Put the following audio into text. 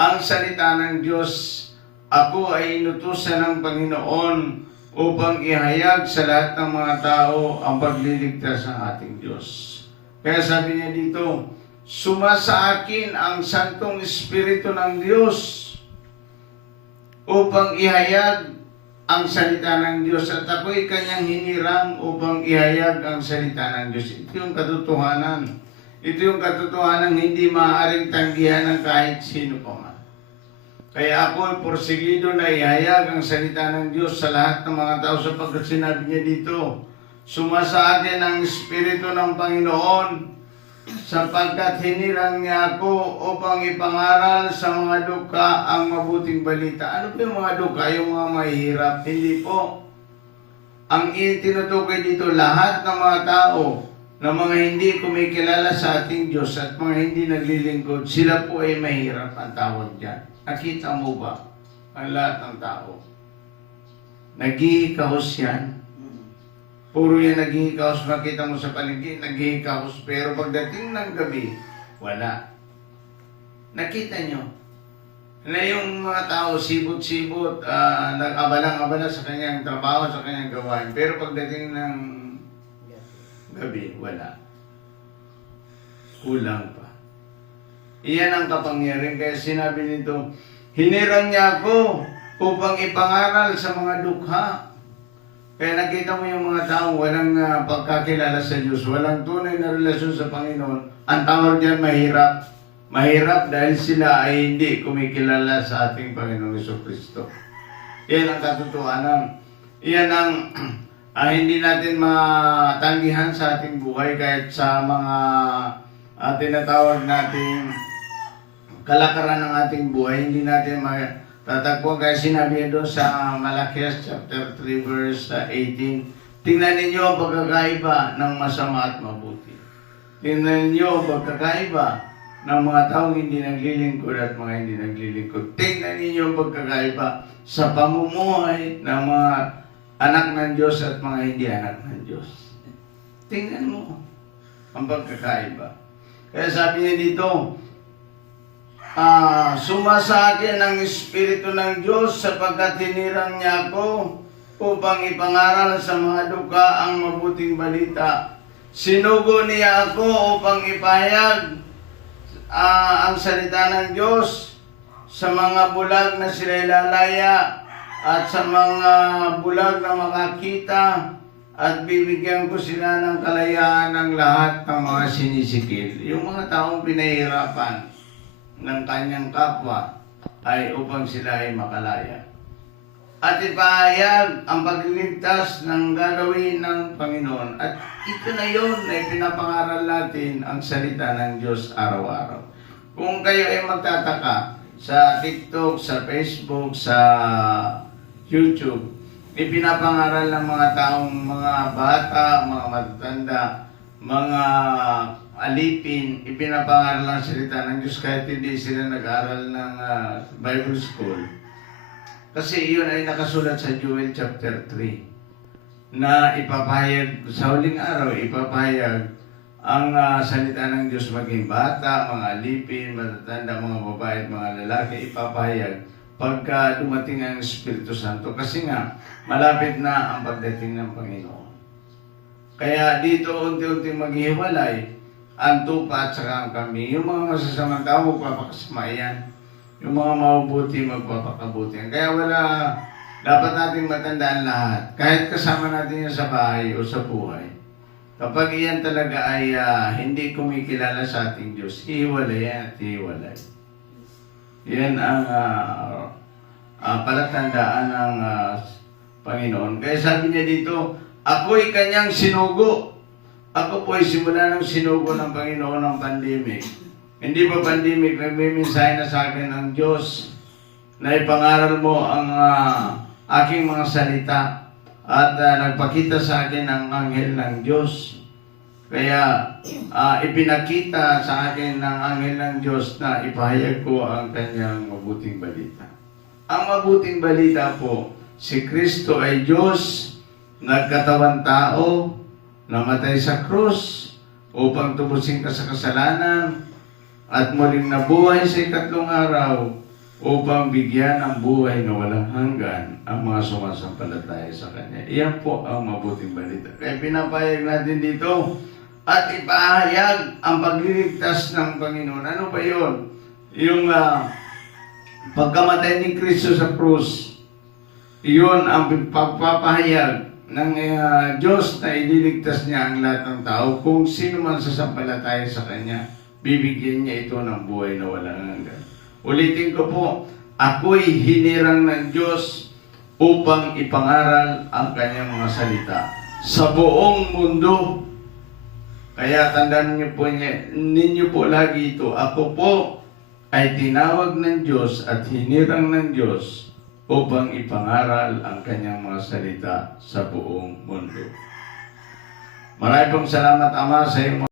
ang salita ng Diyos, ako ay inutusan ng Panginoon upang ihayag sa lahat ng mga tao ang pagliligtas ng ating Diyos. Kaya sabi niya dito, sumasa akin ang Santong Espiritu ng Diyos upang ihayag ang salita ng Diyos at ako'y kanyang hinirang upang ihayag ang salita ng Diyos. Ito yung katotohanan. Ito yung katotohanan hindi maaaring tanggihan ng kahit sino pa man. Kaya ako ay porsigido na ihayag ang salita ng Diyos sa lahat ng mga tao sapagkat sinabi niya dito, sumasa akin ang Espiritu ng Panginoon sapagkat hinirang niya ako upang ipangaral sa mga dukha ang mabuting balita. Ano ba yung mga dukha? Yung mga mahihirap? Hindi po. Ang tinutukoy dito, lahat ng mga tao na mga hindi kumikilala sa ating Diyos at mga hindi naglilingkod, sila po ay mahirap ang tawag dyan. Nakita mo ba ang lahat ng tao? Naghihikahos yan. Puro yan naghihikahos, makita mo sa paligid, naghihikahos, pero pagdating ng gabi, wala. Nakita nyo? Na yung mga tao sibot-sibot, nag-abalang-abala sa kanyang trabaho, sa kanyang gawain, pero pagdating ng gabi, wala. Kulang pa. Iyan ang kapangyarihan, kaya sinabi nito, hinirang niya ako upang ipangaral sa mga dukha. Kaya nakita mo yung mga taong walang pagkakilala sa Diyos, walang tunay na relasyon sa Panginoon, ang tawag diyan mahirap. Mahirap dahil sila ay hindi kumikilala sa ating Panginoong Jesucristo. Yan ang katotohanan. Yan ang hindi natin matanggihan sa ating buhay kahit sa mga tinatawag nating kalakaran ng ating buhay, hindi natin tatagpuan. Kaya sinabi doon sa Malakias chapter 3 verse 18, tingnan ninyo ang pagkakaiba ng masama at mabuti. Tingnan ninyo ang pagkakaiba ng mga taong hindi naglilingkod at mga hindi naglilingkod. Tingnan ninyo ang pagkakaiba sa pamumuhay ng mga anak ng Diyos at mga hindi anak ng Diyos. Tingnan mo ang pagkakaiba. Kaya sabi niya dito, sumasa akin ang Espiritu ng Diyos sapagkat tinirang niya ako upang ipangaral sa mga dukha ang mabuting balita. Sinugo niya ako upang ipahayag ang salita ng Diyos sa mga bulag na sila lalaya at sa mga bulag na makakita at bibigyan ko sila ng kalayaan ng lahat ng mga sinisikil. Yung mga taong pinahirapan ng kanyang kapwa ay upang sila ay makalaya. At ipahayag ang pagliligtas ng gagawin ng Panginoon. At ito na yun na ipinapangaral natin ang salita ng Diyos araw-araw. Kung kayo ay magtataka sa TikTok, sa Facebook, sa YouTube, ipinapangaral ng mga taong mga bata, mga matatanda, mga alipin, ipinapangaral ang salita ng Diyos kahit hindi sila nag-aral ng Bible School. Kasi iyon ay nakasulat sa Joel chapter 3 na ipapahayag sa huling araw, ipapahayag ang salita ng Diyos maging bata, mga alipin, matatanda, mga babae at mga lalaki, ipapahayag pagka dumating ang Espiritu Santo. Kasi nga, malapit na ang pagdating ng Panginoon. Kaya dito unti-unti maghihiwalay ang tupa at saka ang kambing. Yung mga masasamang tao, magpapakasama yan. Yung mga mabubuti, magpapakabuti. Kaya dapat nating matandaan lahat. Kahit kasama natin yan sa bahay o sa buhay. Kapag iyan talaga ay hindi kumikilala sa ating Diyos, hihiwalay yan at hihiwalay. Yan ang palatandaan ng Panginoon. Kaya sabi niya dito, ako'y kanyang sinugo. Ako po ay simula ng sinugo ng Panginoon ng pandemic. Hindi pa pandemic, nagmimensahe na sa akin ng Diyos na ipangaral mo ang aking mga salita at nagpakita sa akin ang anghel ng Diyos. Kaya ipinakita sa akin ng anghel ng Diyos na ipahayag ko ang kanyang mabuting balita. Ang mabuting balita po, si Kristo ay Diyos, nagkatawan tao, namatay sa krus upang tubusin ka sa kasalanan at muling nabuhay sa ikatlong araw upang bigyan ng buhay na walang hanggan ang mga sumasampalataya sa Kanya. Iyan po ang mabuting balita. Kaya pinapayag natin dito at ipahayag ang pagliligtas ng Panginoon. Ano ba yun? Yung pagkamatay ni Kristo sa krus, iyon ang pagpapahayag ng Diyos na ililigtas niya ang lahat ng tao. Kung sino man sasampalataya sa Kanya, bibigyan niya ito ng buhay na walang hanggan. Ulitin ko po, ako'y hinirang ng Diyos upang ipangaral ang Kanyang mga salita sa buong mundo. Kaya tandaan ninyo po lagi ito, ako po ay tinawag ng Diyos at hinirang ng Diyos upang ipangaral ang Kanyang mga salita sa buong mundo. Maraming salamat, Ama, sa iyong